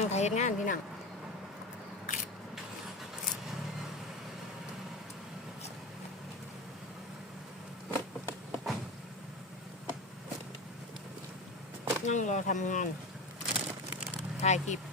นั่งไทยงานพี่นังนั่งรอทำงานถ่ายคลิป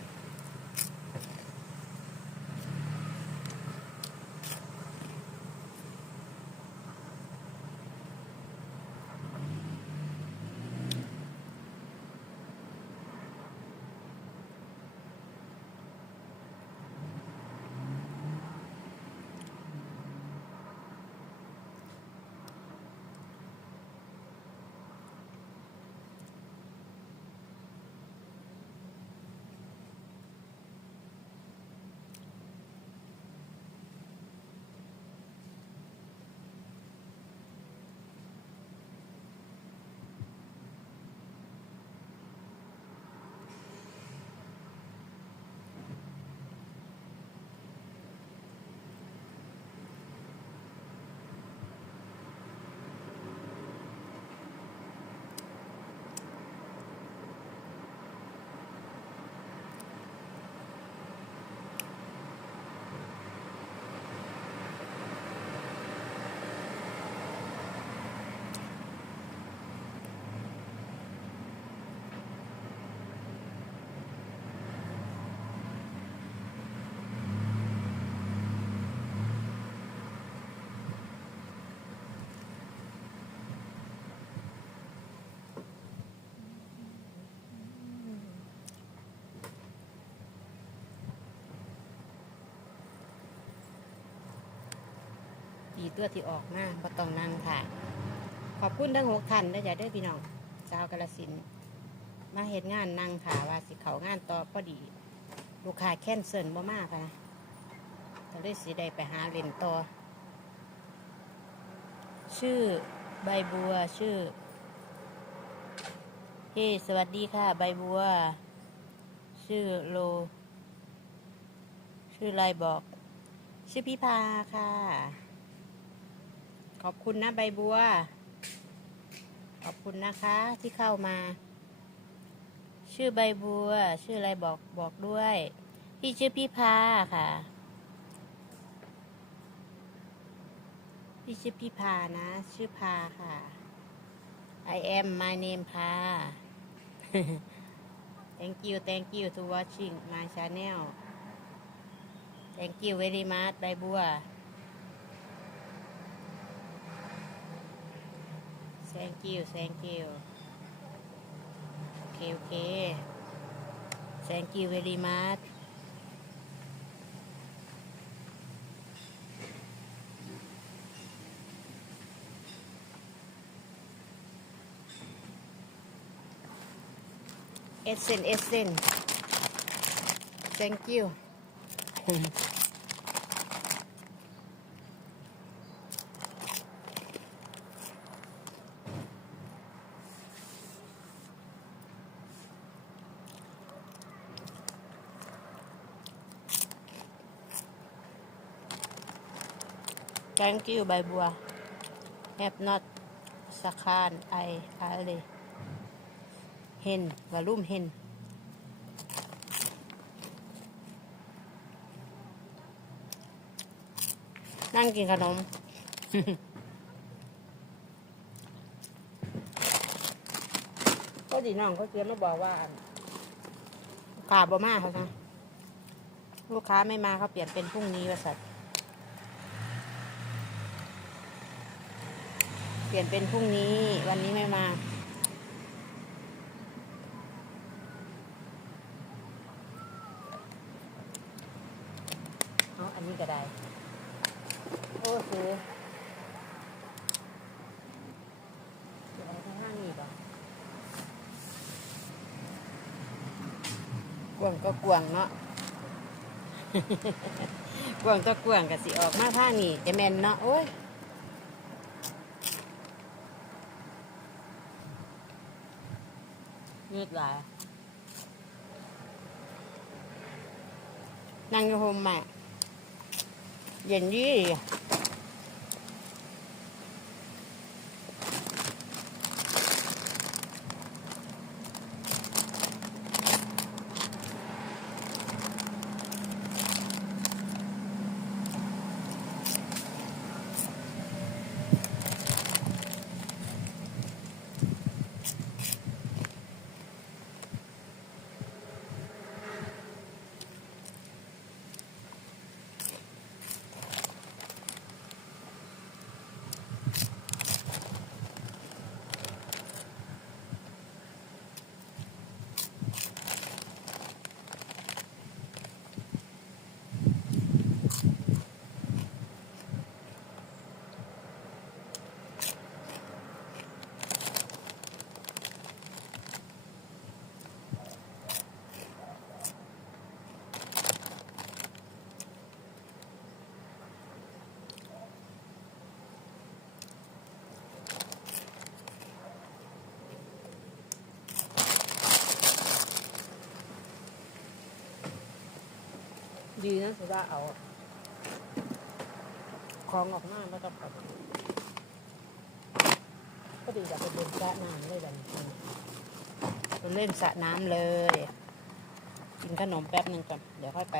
ดีตัวที่ออกมาบ่ต้องนั่งค่ะ ขอบคุณทั้งหกท่านได้จ้ะเด้อพี่น้องชาวกาลสินมาเฮ็ดงานนั่งค่ะว่าสิเขางานต่อพอดี ลูกค้าแค้นเซินบ่มากนะก็เลยสิได้ไปหาเล่นต่อ ชื่อใบบัวชื่อเฮ้สวัสดีค่ะ ใบบัว ชื่อโล ชื่ออะไรบอก ชื่อพี่พาค่ะ ขอบคุณนะใบบัว ขอบคุณนะคะที่เข้ามา ชื่อใบบัว ชื่ออะไรบอกบอกด้วย พี่ชื่อพี่พาค่ะ พี่ชื่อพี่พานะ ชื่อพาค่ะ I am my name พา thank you thank you to watching my channel thank you very much ใบบัว thank you thank you โอเค โอเค thank you very much Essen Essen thank you thank you ใบบัว have not สะคานไออะไรเห็นวอลลุ่มเห็นนั่งกินขนม ก็ดีน้องเขาเตรียมมาบอกว่าขาบ่มาเขานะลูกค้าไม่มาเขาเปลี่ยนเป็นพรุ่งนี้ว่าสัต เปลี่ยนเป็นพรุ่งนี้วันนี้ไม่มาเอาอันนี้ก็ได้ โอ้โหจะเอาข้างล่างนี่ป่ะกวางก็กวางเนาะกวางก็กวางก็สิออกมาทานี้จะแมนเนาะโอ้ย ยืดหลายนั่งอยู่โฮมแม่เย็นดี ดีนะสุดาเอาคลองออกมาไม่ต้องปัดก็ดีจะไปเล่นสระน้ำเลยแบบนี้เล่นสระน้ำเลย กินขนมแป๊บหนึ่งก่อน เดี๋ยวค่อยไป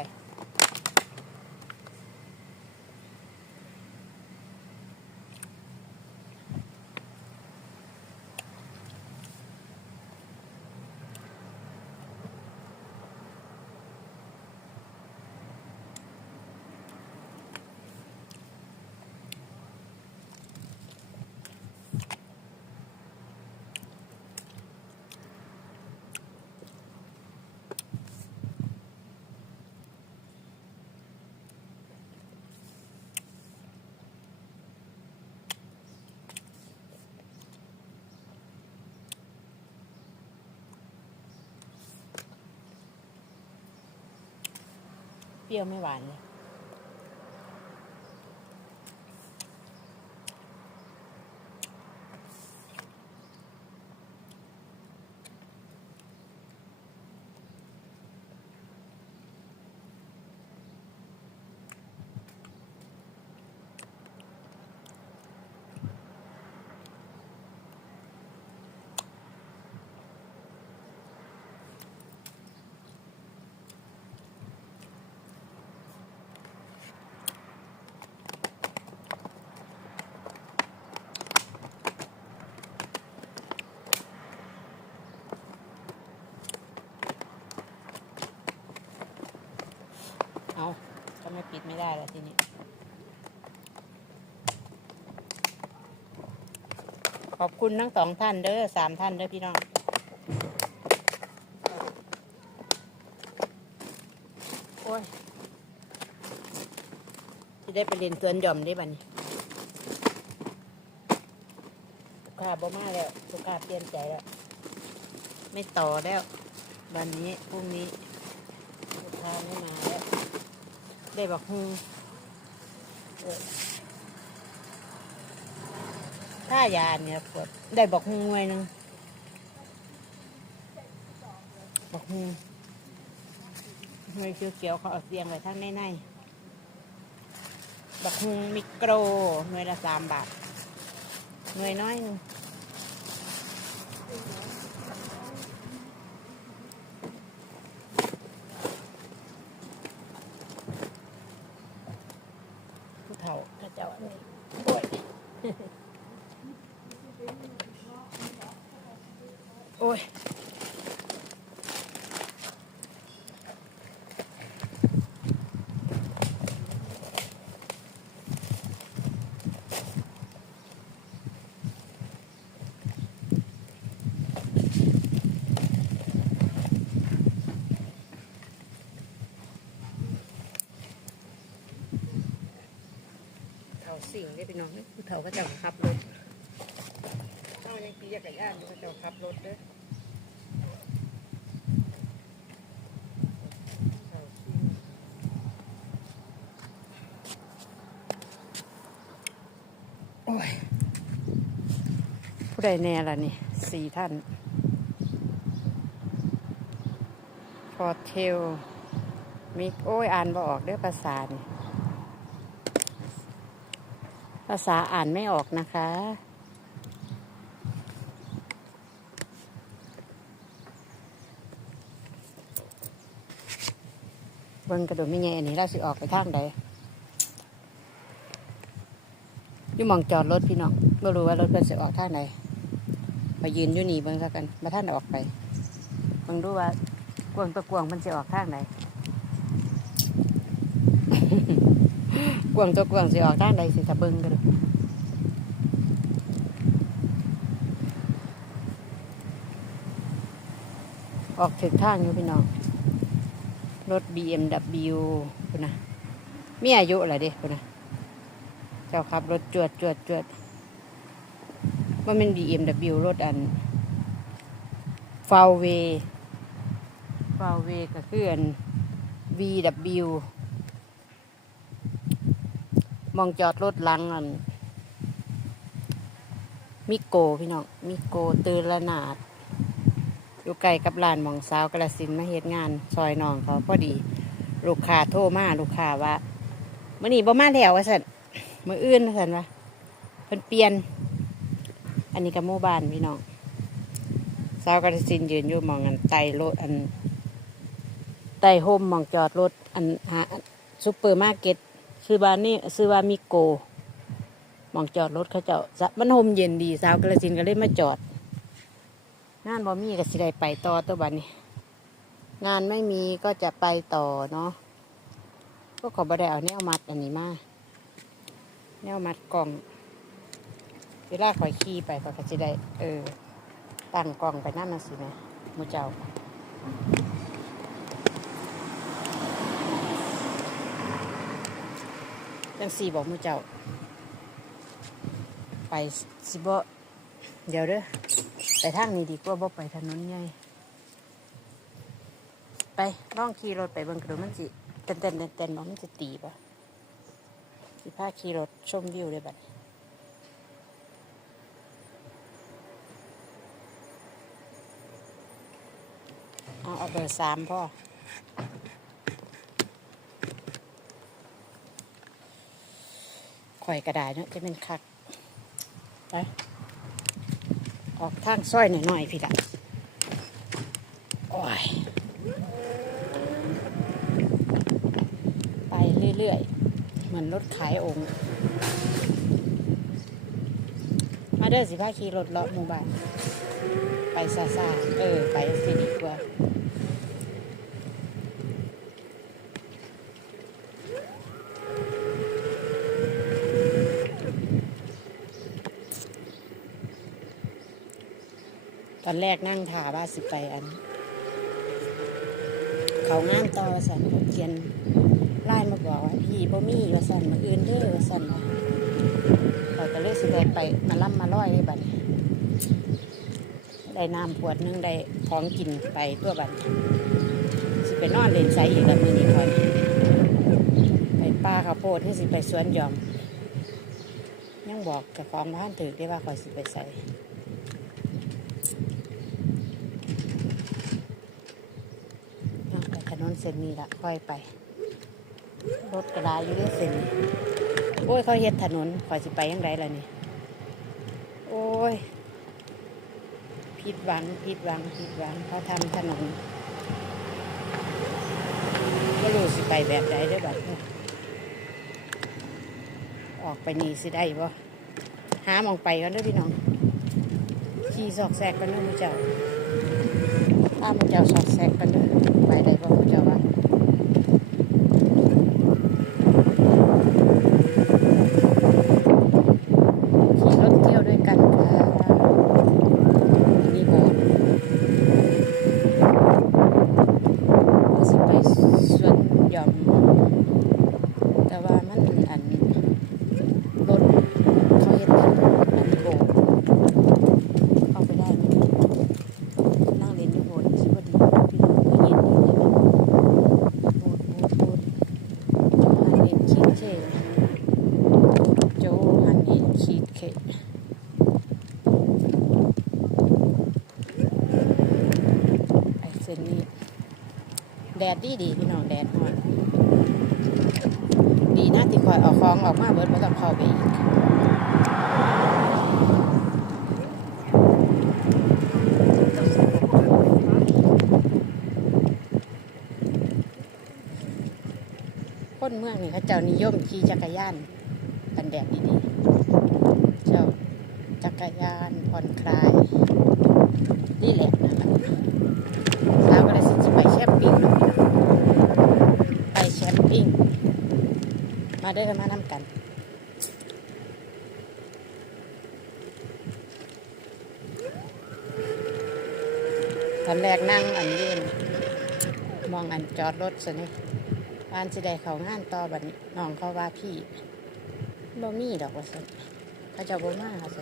เปรี้ยวไม่หวานเลย เอาก็ไม่ปิดไม่ได้แล้วทีนี้ ขอบคุณทั้งสองท่านเด้อสามท่านเด้อพี่น้องโอ้ยจะได้ไปเรียนสวนหย่อมได้บัดนี้ลูกค้าบ่มาแล้วลูกค้าเปลี่ยนใจแล้ว ไม่ต่อแล้ว วันนี้พรุ่งนี้ลูกค้าไม่มาแล้ว ได้บอกฮู เออถ้ายาเนี่ยปวดได้บอกหน่วยหนึงบอกหน่วยเขียวๆเขาเอาเสียงไว้ทั้งในในบอกหงมิโกรหน่วยละสามบาทหน่วยน้อยหนึงผู้เฒ่าข้าเจ้าอันนี้โอ้ย โอ้ย เฒ่าสิ่งได้ไปน้องผู้เฒ่า ก็จะขับรถเฒ่ายังปีจักรยานอยู่ก็จะขับรถเด้อเฒ่าสิ่งโอ้ย ผู้ใดแน่ล่ะนี่สี่ท่านพอเทลมิกโอ้ย อ่านบ่ออกเด้อภาษานี่ ภาษาอ่านไม่ออกนะคะ เบิ่งกระโดดไม่แง่อันนี้เราสิออกไปทางใดยู่มองจอดรถพี่น้องไม่รู้ว่ารถเพิ่นสิออกทางไหนไปยืนอยู่นี่เบิ่งซะกันมาท่านออกไปเบิ่งดูว่ากวงตัวกวงมันสิออกทางไหน กวงตัวกวงสิออกทางใดสิตะเบิ่งกันดูออกถึงทางอยู่พี่น้อง รถ BMW คุณนะมีอายุอะไรเด้คุณนะเจ้าขับรถจวดจวดจวดว่ามัน BMW รถอันฟาวเวฟาวเวก็คืออัน VW มองจอดรถหลังอันมิโกพี่น้องมิโกตือละนาด อยู่ไกลกับลานมองสาวกระสินมาเฮ็ดงานซอยน้องเขาพอดี ลูกค้าโทรมาลูกค้าว่ามื่อนี้บ่มาแล้วว่าสันมื่ออื่นว่าสันว่าเพิ่นเปลี่ยน อันนี้กับหมู่บ้านพี่น้องสาวกระสินยืนอยู่มองอันไตรถอันไตโฮมมองจอดรถอันหาซุปเปอร์มาร์เก็ต ซื้อบ้านนี่ซื้อว่ามิโกมองจอดรถเขาเจ้ามันโฮมเย็นดีสาวกระสินก็เลยมาจอด งานบ่มีก็สิได้ไปต่อตัวบัดนี้ งานไม่มีก็จะไปต่อเนาะก็ขอบได้เอาแนวมัดอันนี้มาแนวมัดกล่อง เวลาข่อยขี่ไปข่อยก็สิได้ เออตั้งกล่องไปนั่นน่ะสิแม่มูเจ้า จังสี่บอกหมูเจ้า ไปสิบ่เดี๋ยวเด้อไปทางนี้ดีกว่าบ่ไปถนนใหญ่ไปล่องขี่รถไปเบิ่งกระดูมันสิเต้นเต้นเต้นเต้นบ่มันจะตีป่ะสิพาขี่รถชมวิวเลยบัดนี้เอาเอาเบอร์สามพ่อ ข่อยกระดาษเนาะจะเป็นคักไปออกทางซอยหน่อยๆพี่ละโอ้ยไปเรื่อยๆ เหมือนรถขายองค์ มาเด้อสิพาขี่รถเลาะหมู่บ้านไปซาซาเออ ไปสิดีกว่า อนแรกนั่งถาว่าสิไปอัน เขางานต่อวสันเขียนไล่มาบอกว่าพี่บ่มีว่าสันมาอื่นเด้อว่าสันว่าเขาก็เลยสิได้ไปมาล่ำมาร้อยเลยบัดได้น้ำขวดหนึงได้ของกินไปตัวบัดสิไปนอนเล่นใส่อีกแล้วมือนี้คอยไปป้าข้าวโพดให้สิไปสวนยอมยังบอกกับของบ้านถือได้ว่าคอยสิไปใส่ เอาไปถนนเส้นนี้ละค่อยไป รถกระดาอยู่ด้วยเส้นนี้โอ้ยเขาเฮ็ดถนนขอยสิไปยังไงล่ะนี่ โอ้ย ผิดหวังผิดหวังผิดหวังเขาทำถนนก็รู้สิไปแบบใดได้บัดออกไปนี่สิได้บ่หามองไปกันด้อพี่น้อง ขี่ซอกแซกกันด้อหมูเจ้าถ้ามูเจ้าซอกแซกกันด้อไปได้บ่หมูเจ้าว่าขี่รถเที่ยวด้วยกันค่ะนี่บ่เราสิไปสวนหย่อม แต่ว่ามันอันรถเขาเฮ็ดกันอันโบกเข้าไปได้ไหมนั่งเล่นอยู่บนสิบดีพี่น้องก็เย็นดีเลยนะโบดโบดโบดหันเห็นขีดเข่โจหันเห็นขีดเข่ไอ้เส้นนี้แดดดีดีพี่น้องแดดร้อน ดีนะที่คอยเอาของออกมาเบิดไม่ต้องเข้าไปอีกคน เจ้านิยมขี่จักรยานกันแดดดีๆ เจ้าจักรยานผ่อนคลาย นี่แหละนะคะเช้าก็เลยสิจะไปแคมปิ้งไปแคมปิ้ง มาเด้อมานำกันตอนแรกนั่งอันยืนมองอันจอดรถสินี่ บ้านสิได้เขางานต่อบัดนี้น้องเขาว่าพี่บ่มีดอกว่าสิเขาเจะบ่มาค่ะสิ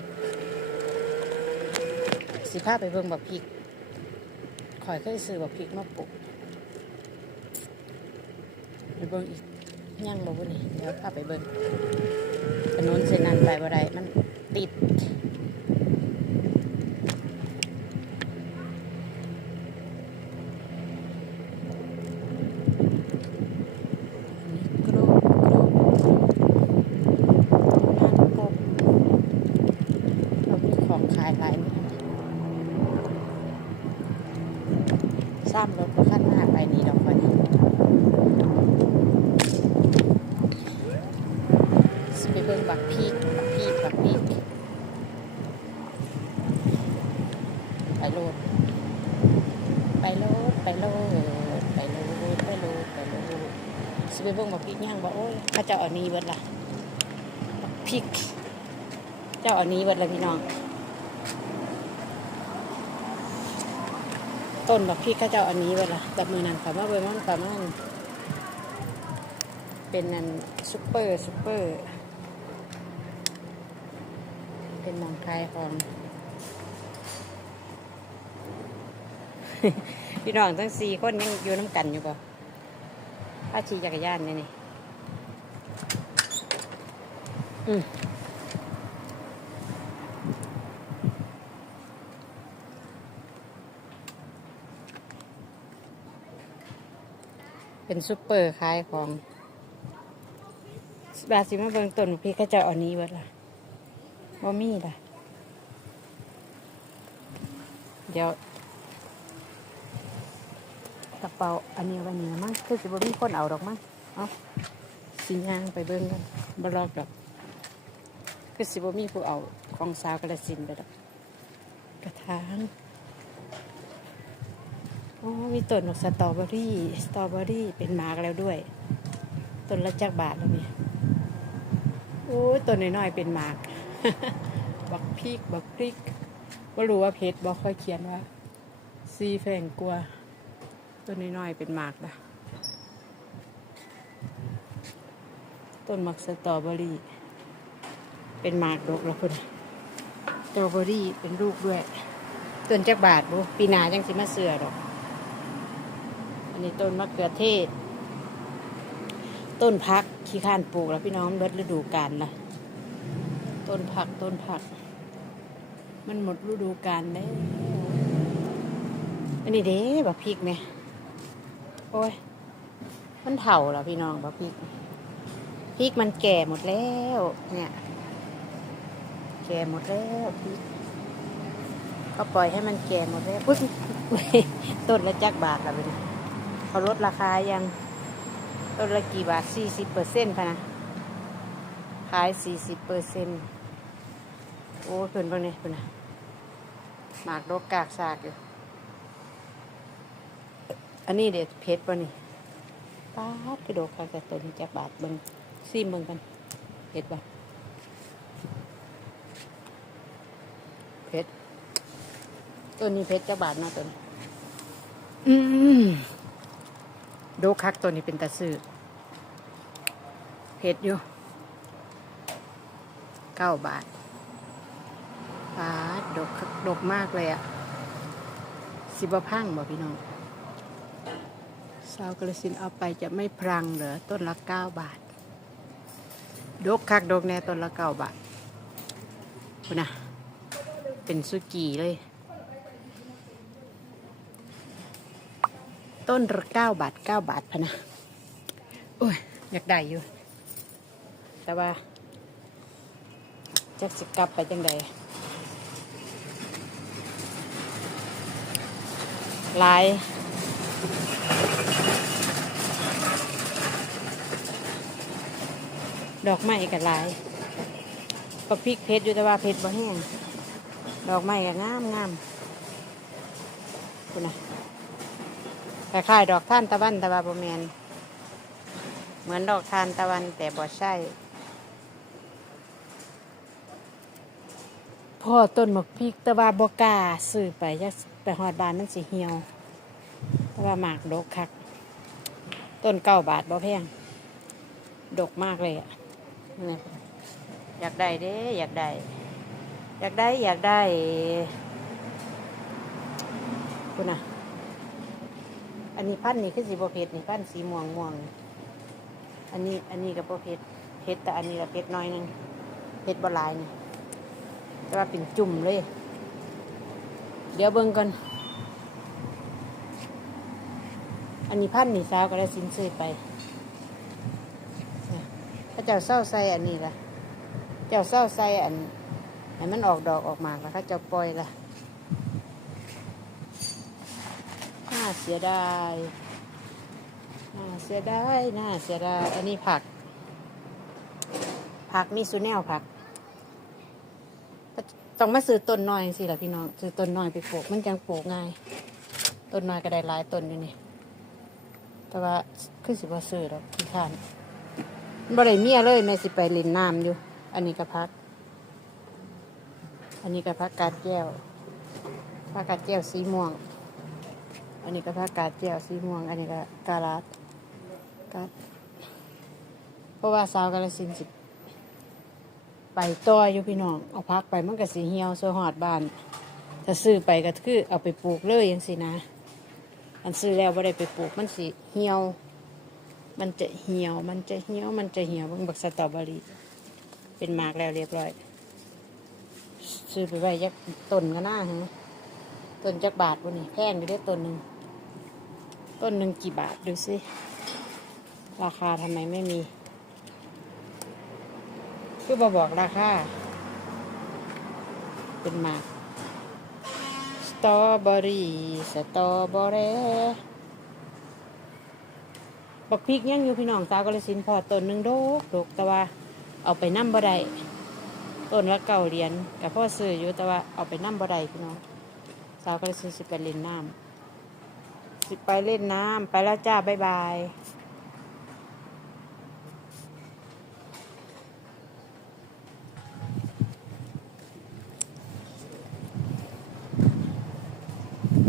สิพาไปเบิ่งบักพริกข่อยเคยซื้อบักพริกมาปลูกไปเบิ่งอีกยังบ่บุนี่เดี๋ยวพาไปเบิ่งถนนเส้นนั้นไปบ่ได้มันติดอันนี้กรอบกรอบงานกบเรามีของขายหลายนี่ซ้ำรถขั้นหน้าไปนี่ดอกคนนี้ สิไปเบิ่งบักพีกบักพีกบักพีกไปโลด ไปโลด ไปโลด ไปโลด ไปโลด ไปโลดสิไปเบิ่งบักพีกย่างบ่โอ้ย เข้าเจ้าเอานี้เบิดล่ะบักพีกเจ้าเอานี้เบิดละพี่น้อง ต้นบักพีกเข้าเจ้าเอานี้เบิดล่ะแต่มือนั้นเขามาเบิ่งมันประมาณเป็นนันซุปเปอร์ซุปเปอร์ เป็นหมองคายของพี่น้องทั้งสี่คนยังอยู่น้ำกันอยู่ป่ะถ้าขี่จักรยานเนี่ยนี่อืม เป็นซุปเปอร์ขายของบาสิมาเบิงต้นพี่ก็จะเอานี้เบิดล่ะบ่มีล่ะ เดี๋ยวกระเป๋าอันนี้วันนี้มั้งคือสิบ่มีคนเอาดอกมั้ง เอาสิย่างไปเบิงกันบ่ลอกดอก คือสิบมีผู้เอาของสาวกระสินไปดอกกระถางโอ้มีต้นดอกสตรอเบอรี่ สตรอเบอรี่เป็นหมากแล้วด้วย ต้นละจักบาทแล้วนี่โอ้ต้นน้อยๆเป็นหมาก บักพริก บักพริกก็รู้ว่าเพชรบอกค่อยเขียนว่า ซีแฝงกลัว ต้นน้อยๆเป็นหมากนะต้นมักสตรอเบอรี่ เป็นหมากดกแล้วคุณสตรอเบอรี่เป็นลูกด้วยต้นจักบาทบุปีนาจังสิมาเสือดอก อันนี้ต้นมะเขือเทศ ต้นพักขี้ข้านปลูกแล้วพี่น้องเบิดฤดูกาลละต้นผักต้นผัก มันหมดฤดูกาลแล้วอันนี้เด้บักพริกเนี่ยโอ้ยมันเถ่าแล้วพี่น้องบักพริกพริกมันแก่หมดแล้ว เนี่ย แก่หมดแล้วพริกก็ปล่อยให้มันแก่หมดแล้วอุ๊ยต้นละจักบาทละเป็นเขาลดราคายังต้นละกี่บาทสี่สิบเปอร์เซ็นต์พะนะขายสี่สิบเปอร์เซ็นต์โอ้เพิ่อนบิ่งนี่เพิ่นนะหมากดกกากซากอยู่อันนี้เด็ดเพชรป่ะนี่ป้าดกระโดดขาแต่ต้นจักบาทเบิ่งซิมเบิ่งกันเพชรป่ะ เพชรต้นนี้เพชรจักบาทเนาะต้นอืมโดคักตัวนี้เป็นตาซื้อเผ็ดอยู่เก้าบาทบาทดกคักดกมากเลยอะสิบพังบ่พี่น้องสาวกระสินเอาไปจะไม่พรังเหรอต้นละเก้าบาท ดกคักดกแน่ต้นละเก้าบาทคุณนะ เป็นสุกี้เลย ต้นละเก้าบาทเก้าบาทพะนะโอ้ย อยากได้อยู่ แต่ว่าจักสิกลับไปจังใดหลายดอกไม้กับลายก็พริกเพชรอยู่แต่ว่าเพชรบ่แห้ง ดอกไม้ก็งามงามคุณนะคล้ายๆดอกท่านตะวันแต่ว่าบ่แมนเหมือนดอกทานตะวันแต่บ่ใช่ พ่อต้นหมกพริกแต่ว่าบ่กล้าซื้อไปจักไปหอดบานมันสิเหี่ยวแต่ว่าหมากดกคัก ต้นเก้าบาทบ่แพง ดกมากเลยอะนี่อยากได้เด้ อยากได้ อยากได้อยากได้คุณนะอันนี้พันนี่คือสีบเพชรนี่พันสีม่วงม่วงอันนี้อันนี้กับเพชรเพชรแต่อันนี้ละเพชรน้อยนึงเพชรบลายนี่แต่ว่าเป็นจุ่มเลย เดี๋ยวเบิ่งกันอันนี้พันนี่สาวก็ได้สินซื้อไปถ้าเจ้าเศร้าใส่อันนี้ละเจ้าเศร้าใส่อัน ให้มันออกดอกออกมาแล้วเขาเจ้าปล่อยล่ะน่าเสียดายน่าเสียดายน่าเสียดายอันนี้ผัก ผักมีซูแนลผักต้องมาซื้อต้นน้อยสิล่ะพี่น้องซื้อต้นน้อยไปปลูกมันจังปลูกง่ายต้นน้อยก็ได้หลายต้นอยู่นี่แต่ว่าคือสิบ่ซื้อหรอกที่ข้านบ่ได้เมียเลยแม่สิไปเลินน้ำอยู่ อันนี้ก็พัก อันนี้ก็พักกาดแก้วพักกาดแก้วสีม่วง อันนี้ก็ผักกาดเจียวสีม่วง อันนี้ก็กาลาดกาดเพราะว่าสาวกาลสินสิไปต่ออยู่พี่น้อง เอาพักไปมันก็สีเหี่ยวโซหอดบ้าน ถ้าซื้อไปก็คือเอาไปปลูกเลยยังสินะ อันซื้อแล้วไ่ได้ไปปลูกมันสิเหี่ยว มันจะเหี่ยว มันจะเหี่ยว มันจะเหี่ยวบังบักสตรอเบอรี่ เป็นหมากแล้วเรียบร้อย ซื้อไปไว้ยักต้นก็น่าฮะต้นจักบาทวันนี้แพงอยู่ได้ต้นหนึ่งต้นหนึ่งกี่บาทดูสิราคาทำไมไม่มี คือมาบอกราคาเป็นมากสตรอเบอรี่สตรอเบอรี่บักพริกยังอยู่พี่น้องสาวกระสินพอต้นหนึ่งโดกโดกแต่ว่าเอาไปนั่บ่ได้ ต้นละเก่าเหรียญกับพ่อซื้ออยู่แต่ว่าเอาไปนั่บ่ได้พี่น้องสาวก็เลยซื้อสิไปเล่นน้ำสิไปเล่นน้ำไปแล้วจ้าบ๊ายบาย